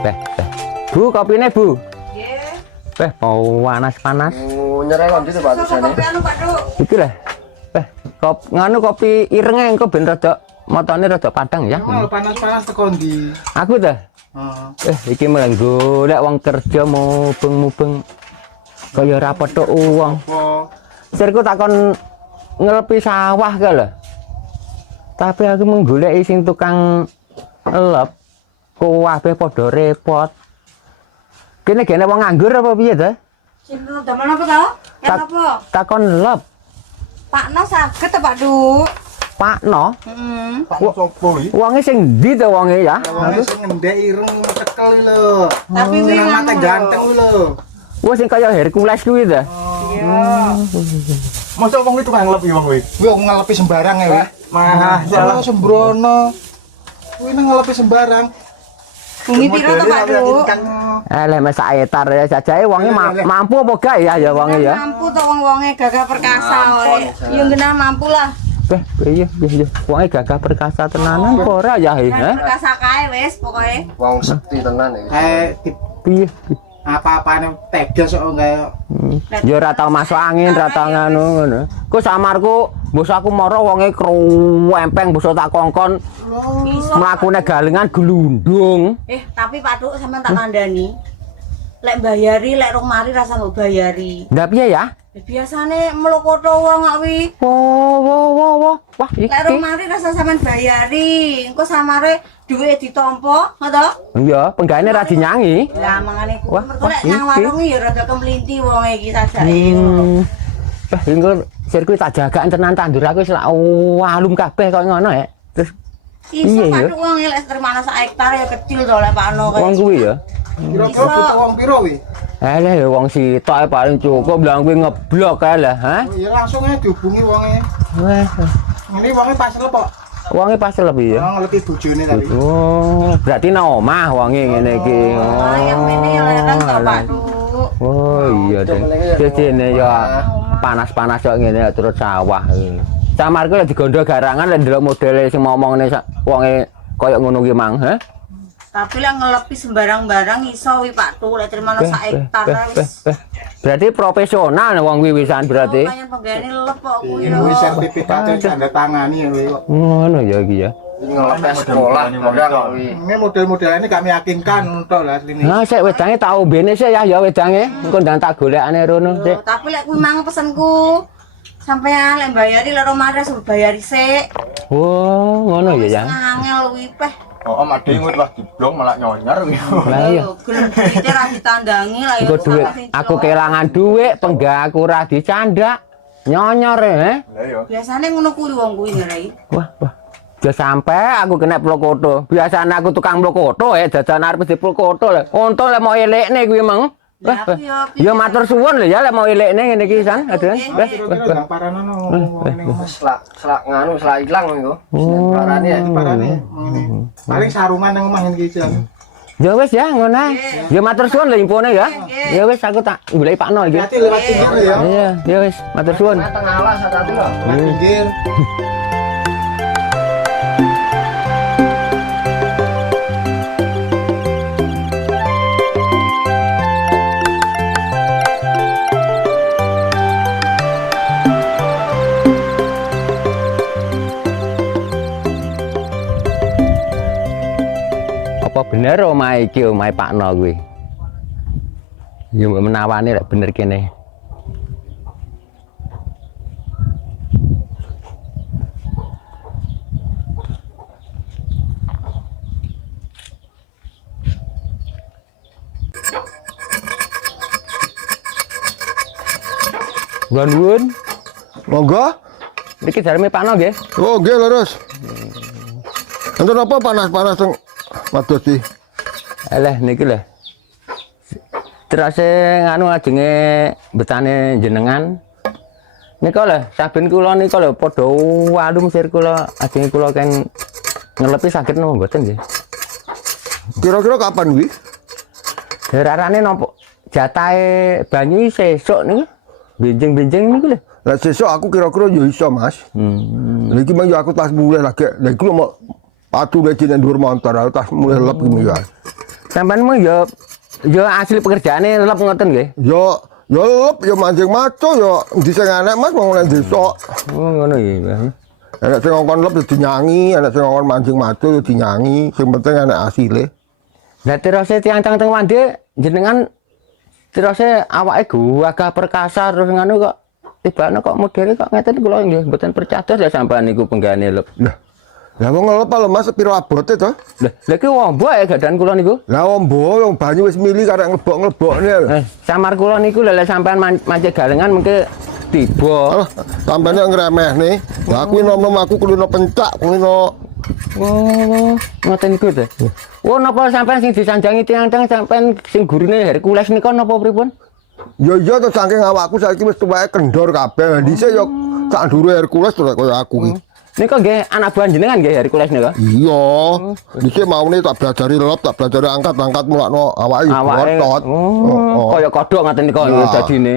Beh. Bu, kopine, Bu. Nggih. Beh, mau panas-panas. Oh, nyerah kok gitu Pak Susu kopi anu Pak Duk. Iki lho. Beh, kopi irenge engko ben rada matane rada padang ya. Panas-panas teko ndi? Aku dah. Heeh. Iki malah golek wong kerja mubeng-mubeng. Kaya ora petuk uang. Apa? Sirku takon ngelepi sawah ka lho. Tapi aku menggoleki sing tukang elep. Kabeh padha repot. Kene gene wong nganggur apa piye ta? Sinten damel apa to? Ya Tak- apa? Takon elep. Pak No saged ta Pak Duk? Pakno. Heeh. Pak sopo iki? Wonge sing ndi to wonge ya? Wong sing ngendek ireng tekel lho. Tapi Sing wingi mate anu ganteng lho. Wah sing kaya Hercules kuwi ta? Iya. Mosok wong itu tukang ngelepi wong kuwi. Kuwi ngelepi sembarang ya, Wih. Mah, salah sembrono. Kuwi nang ngelepi sembarang. Bumi piro to Pak Duk? Lek mes etar ya jajae wonge mampu apa gak ya wonge ya? Mampu to wong-wonge gagah perkasa wae. Ya genah mampu lah. Beh, iya. Wonge gagah perkasa tenanan kok ora ya he? Perkasa kae wis pokoke. Wong sekti tenan iki. Piye? Apa-apane tegas kok enggak. Ya ora tau masuk angin, ora tau nganu ngono. Ku samarku mbok aku mara wonge krempeng mbok tak kongkon Iso. mlakune galengan glundung. Tapi Pak Duk sampean tak kandhani. Lek bayari, lek rong mari rasa mbok bayari. Ndak piye ya? Biasane mlokoto wong kok wi. Wah. Wah, Lek rong iki. mari rasa sampean bayari. Engko samare duwe ditampa, ngono. Iya, penggaene ra dinyangi. Lah mangane ku Wah, mergo lek wah, nang iki. warung ya rada kemlinti wong iki sajake ngono. Bah, engko sirkuit tak jagaan tenan tandur aku wis lak walum kabeh kok ngono ya. Terus Iso Iya, Pak ya. Duk wong lek termana sak hektar ya kecil to lek Pak No wong kae. kuwi ya. Kira-kira butuh wong piro kuwi? Lah ya wong sitok ae paling cukup lah kuwi ngeblok kae lah, ha? Oh iya langsung aja dihubungi wonge. Wah, Ini wonge pas lho kok. wonge pas lebih ya. Wong ngelepi bojone tapi. Oh, berarti nang omah wonge ngene iki. Ah, yang ini ya lereng to Pak Duk. Oh iya deh. Jejene ya panas-panas kok ngene ya, terus sawah. Samarku lek digondo garangan lek ndelok modele sing momongne wonge koyo ngono ki mang, ha? Tapi lek ngelepi sembarang-barang iso wi Pak Duk lek termana sak hektar wis. Berarti profesional wong kuwi wisan berarti. Kaya penggene lep kok kuwi. Iya wis sertifikat tanda tangani ya kuwi kok. Ngono ya iki ya. Ngelepes sekolah ora kok iki. Ini model-model ini kami yakinkan untuk lah ini. Nah, sik wedange tak ombene sik ya wedange. Engko ndang tak golekane rono sik. Tapi lek kuwi mang pesenku sampean lek bayari lek romare suruh bayari sik. Oh, ngono ya, Yang. Angel kuwi peh. Oh, Om Ade ngut lah diblong malah nyonyor gitu. Lah iya. Gelem duwite ra ditandangi lah ya. Engko duit aku kelangan duit, penggaku ora dicandak. Nyonyor ya. Lah yo. Biasane ngono kuwi wong kuwi ngerai. Wah. Aja sampe aku kena plokoto. Biasane aku tukang plokoto jajan arep di plokoto lho. Untung lek mau elekne kuwi mang. Lah Wah. aku ya Ya matur suwun lho ya lek mau elekne ngene iki san. Aduh. Kira-kira nang paranono ngene Selak nganu selak ilang iku. Parane ya. parane ngene. Paling sarungan nang omah iki jan. Ya wis ya ngono. Ya matur suwun lho impone ya. Ya wis aku tak goleki Pak No iki. Hati lewat pinggir ya. Iya, ya wis matur suwun. Tengah alas tadi lho. Lewat pinggir. Apa bener omahe iki omahe Pak No kuwi? Ya mbok menawani lek bener kene. Nuwun. Monggo. Niki jareme Pak No nggih. Oh, nggih leres. Enten apa panas-panas teng mados iki? Alah niki lho. Terus nganu ajenge betane jenengan. Nika lho, saben kula nika lho padha walum sir kula ajenge kula kan ngelepi saged napa mboten nggih. Kira-kira kapan kuwi? Dararane napa jatahe banyu sesuk niku. Benjing-benjing niku lho. Lah sesuk aku kira-kira ya iso, Mas. Lha iki mah ya aku tas mulai lagi. Lah iku mau patu lagi nang dhuwur montor aku tas mulai lep iki ya. Sampeanmu ya asli pekerjaane lep ngoten nggih. Yo lep yo mancing maco yo endi sing enek Mas wong nang desa. Oh ngono nggih. Enek sing ngongkon lep yo dinyangi, enek sing ngongkon mancing maco yo dinyangi, sing penting enek asile. Lah terus tiang-tiang teng wande jenengan terus awake gagah perkasa terus ngono kok tibane kok modele kok ngeten kula nggih mboten percaya ya sampean niku penggane lep. Lah wong ngelep lho Mas piro abote to? Lah iki wombo ya gadan kula niku. Lah ombo wong banyu wis mili karek nglebok-nglebokne. Samar kula niku lek sampean mancing galengan mengke tiba. Alah, sampeyan ngremehne. Lah aku nom-nom aku kulino pencak, kulino. Oh, ngoten niku to. Oh, napa sampean sing disanjangi tiang-tiang sampean sing gurine Hercules nika napa pripun? Ya iya to saking awakku saiki wis tuweke kendor kabeh. Dhisik yo sak ndure Hercules to kaya aku iki. Nika nggih anak buah jenengan nggih Hercules nika. Iya. Dhisik maune tak belajari lelep, tak belajari angkat-angkat mulakno awake otot. Oh, kaya kodhok ngoten nika dadine.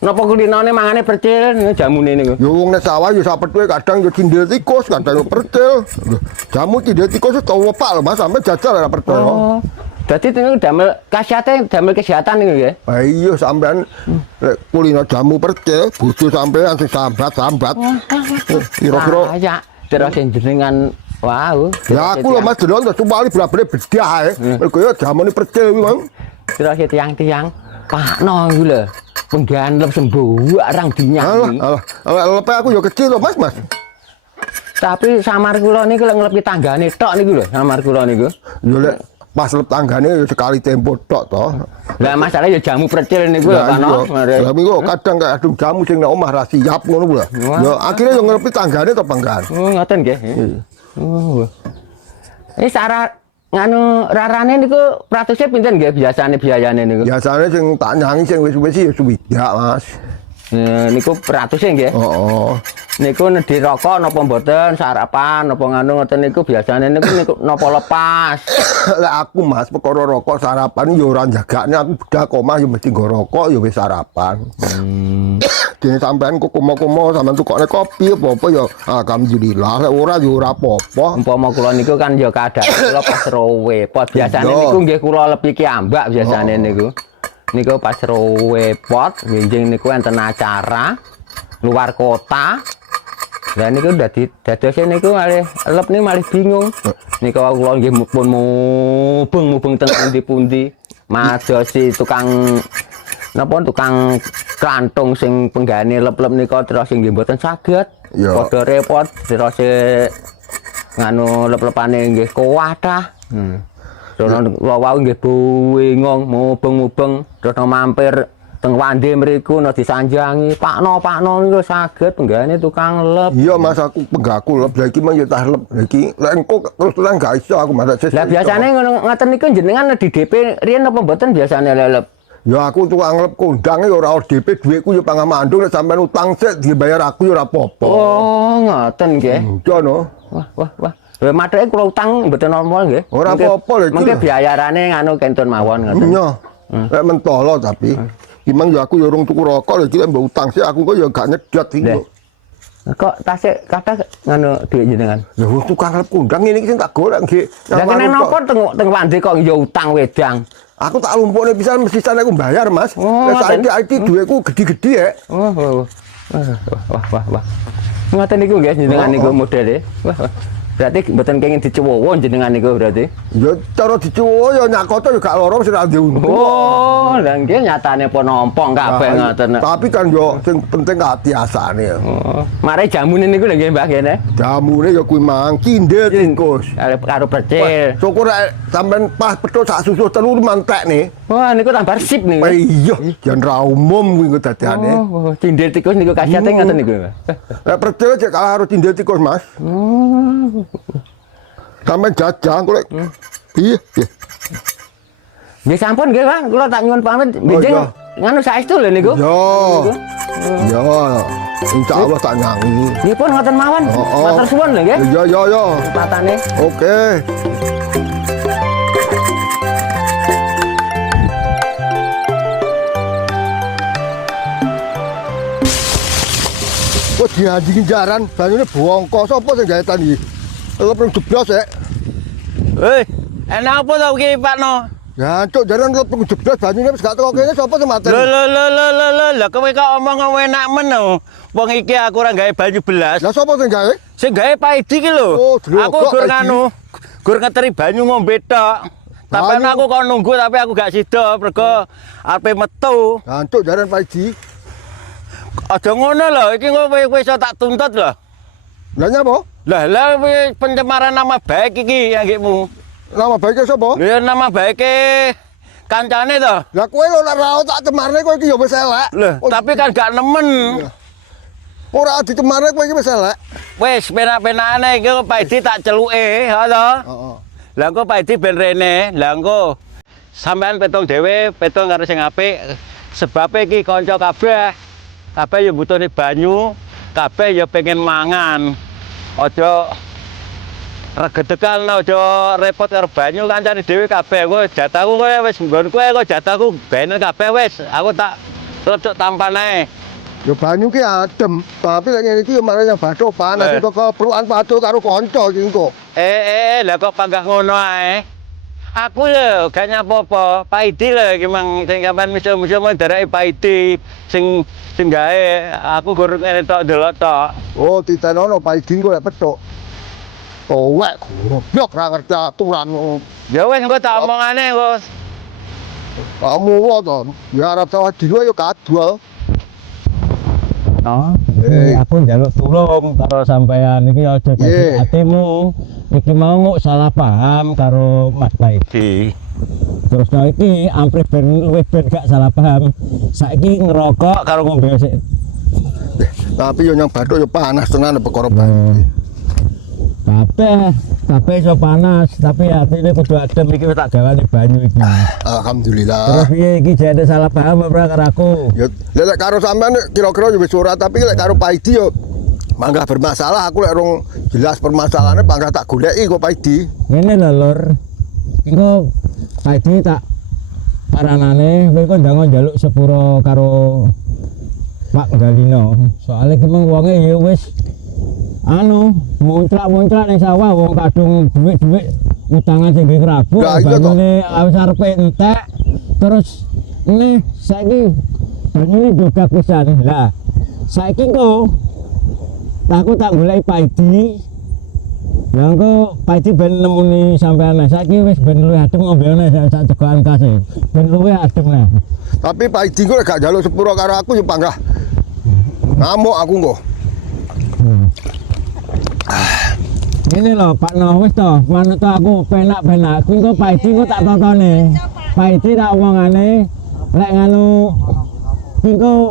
Napa kulinane mangane percil jamune niku? Yo wong nek sawah yo sapethe kadang yo cindil tikus, kadang yo percil. Jamu cindil tikus itu wepak lho Mas, sampe jajal ora percaya. Oh. Dadi niku damel kesehatan niku nggih. Ah iya sampean lek kulino jamu percil, bojo sampean sing sambat-sambat. Kira-kira ya terus jenengan wow. ya aku lho Mas delon to cuma bolak-balik bedah ae. Mergo yo jamune percil kuwi, Mang. Terus tiang-tiang pakno iku lho. Penggan lep sembuh arang dinyanyi. Alah lepe aku yo kecil lho Mas. Tapi samar kula niku lek nglepi tanggane tok niku lho, samar kula niku. Yo lek pas lep tanggane yo sekali tempo tok to. Lah masalah ya jamu percil niku lho Pano. Lah minggu kadang kayak adung jamu sing nek omah ra siap ngono lho. Yo akhirnya yo nglepi tanggane to penggan. Oh ngoten nggih. Oh. Syarat nganu rarane niku pratusnya pinten nggih biasane biayane niku? Biasane sing tak nyangi sing wis-wis ya swidak, Mas. Niku pratusnya nggih. Heeh. Niku nedhi rokok napa mboten sarapan napa nganu ngoten niku biasane niku napa lepas. Lek aku Mas perkara rokok sarapan yo ora jagane aku bedak omah yo mesti nggo rokok yo wis sarapan. Dene sampean kok kumo-kumo sampean tukokne kopi apa-apa yo alhamdulillah lek ora yo ora apa-apa. Umpama kula niku kan yo kadang kula pas rowe pot biasane niku nggih kula lebih ki ambak biasane niku. Niku pas rowe pot nginjing niku enten acara luar kota. Lah niku dadi dadose niku malih elep niku malih bingung. Niku kula nggih pun mubeng-mubeng teng pundi-pundi. Madosi tukang napa tukang kantung sing penggane lep-lep nika terus nggih mboten saged. Padha repot terus nganu lep-lepane nggih kuwathah. Sono wau nggih bingung mubeng-mubeng terus mampir teng wande mriku no disanjangi Pakno niku saged penggane tukang lep. Iya Mas aku penggaku lep lha iki mah yo tah lep. Lha iki lek engko terus terang gak iso aku masak sesuk. Lah biasane ngono ngoten niku jenengan di DP riyen apa mboten biasane lelep? Ya aku tukang lep kondange yo ora DP dhuwitku yo pangamandung nek sampean utang sik dibayar aku yo ora apa-apa. Oh, ngoten nggih. Ngono. Wah. Lah matheke kula utang mboten normal nggih. Ora apa-apa lho iki. Mengke biayarane nganu kentun mawon ngoten. Iya. Lek mentolo tapi Imang ya aku ya urung tuku rokok lho iki mbok utang sik aku kok ya gak nyedot iki. Kok tasik kata nganu dhuwit jenengan. Ya wis tukang lep kondang ngene iki sing tak golek nggih. Lah kene napa teng wande kok ya utang wedang. Aku tak lumpukne pisan mesti sana aku bayar, Mas. Nek saiki dhuwitku gede-gede ya. Wah. Ngoten niku nggih jenengan niku modele. Wah. Berarti mboten kenging dicuwowo jenengan niku berarti. Ya cara dicuwowo ya nyakoto ya gak lara sing ra untung. Oh, lha nggih nyatane pun nompong kabeh ngoten. Tapi kan yo sing penting ati-asane ya. Oh, mare jamune niku lho nggih Mbah kene. Jamune ya kuwi mang cindil tikus. Karo percil. Syukur sampean pas petuk sak susuh telu mantekne. Wah, niku tambah sip niku. Iya, jan ra umum kuwi dadiane. Oh, cindil tikus niku kasiate ngoten niku. Lah percil cek kalah karo cindil tikus, Mas. Sampai jajang kok. Piye? Nggih sampun nggih, Bang. Kula tak nyuwun pamit. Benjing nganu saestu lho niku. Ya. Insyaallah tak nyanyi. Nipun ngoten mawon. Matur suwun lho nggih. Ya. Kesempatane. Oke. Kok dianjingin jaran, banyune bongko sapa sing gawe tan iki? Lep nang jeblos rek. Enak apa tau ki Pak No? Ya, cuk jaran lu jeblas banyune wis gak teko kene sapa sing mateni? Lho kowe kok omong enak men no. Wong iki aku ora gawe banyu belas. Lah sapa sing gawe? Sing gawe Pak Idi ki lho. Oh, delok Aku kok, gur Pak Idi. nganu. Gur ngeteri banyu ngombe tok. Tapi Banyu. aku kok nunggu tapi aku gak sida mergo arepe metu. Lah cuk jaran Pak Idi. Aja ngono lho, iki kowe iso tak tuntut lho. Lah nyapa? Lah pencemaran nama baik iki anggikmu. Nama baiknya sapa? Ya nama baike kancane to. Lah kowe lho nek ra tak cemarne kowe iki ya wis elek. Loh, tapi kan gak nemen. Ora dicemarne kowe iki wis elek. Wis penak-penakane iki Pak Idi tak celuke, ha to. Heeh. Lah engko Pak Idi ben rene. Lah engko sampean petong dhewe, petong karo sing apik. Sebab iki kanca kabeh. Kabeh ya butuhne banyu, kabeh ya pengen mangan. Aja regedekan aja repot karo banyu kancane dhewe kabeh. Kowe jatahku kowe wis nggon kowe kok jatahku bener kabeh wis. Aku tak rodok tampan ae. Ya banyu ki adem, tapi lek ngene iki ya malah yang bathuk panas kok keperluan bathuk karo kanca iki engko. Lah kok panggah ngono ae. Aku lho gak nyapa-apa. Pak Idi lho iki mang sing sampean miso-miso darake Pak Idi sing gawe. Aku gur ngene tok ndelok tok. Oh, ditenono Pak Idi kok lek petuk. Towek goblok ra ngerti aturan. Ya wis engko tak omongane engko. Kamu lho to. Ya arep sawah dino ya kadua. No, aku njaluk tulung karo sampean iki aja dadi atimu. Iki mau salah paham karo Mas Baidi. Terus iki ampre ben gak salah paham. Saiki ngerokok karo ngombe sik. Tapi yo nyang bathuk yo panas tenan perkara banyu. Kabeh iso panas, tapi atine kudu adem iki wis tak gawani banyu iki. Alhamdulillah. Terus piye iki jane salah paham ora karo aku? Ya lek karo sampean kira-kira yo wis ora, tapi lek karo Pak Idi yo mangga bermasalah. Aku lek rong jelas permasalahannya mangga tak goleki kok Pak Idi. Ngene lho Lur. Engko Pak Idi tak paranane kowe kok ndang njaluk sepuro karo Pak Galino. Soale kemeng wonge ya wis muncrat ning sawah wong kadung dhuwit-dhuwit utangan sing kerabu. Lah iya toh. Banyune wis arepe entek. Terus ini saiki banyune juga pisan. Lah saiki kok aku tak goleki Pak Idi. Lah engko Pak Idi ben nemuni sampean. Saiki wis ben luwih adem ngombene sak cegokan kase. Ben luwih adem nah. Tapi Pak Idi kok gak njaluk sepuro karo aku yo panggah. Ngamuk aku kok. Ini lho Pak No wis to, manut aku penak-penak. Kuwi kok Pak Idi kok tak totone. Pak Idi tak omongane lek nganu kuwi kok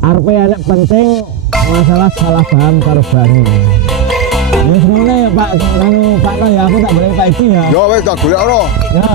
arepe arek penting masalah salah paham karo banyu. Wis ngono ya Pak, Pak No ya aku tak boleh Pak Idi ya. Yo wis tak golekno. Ya.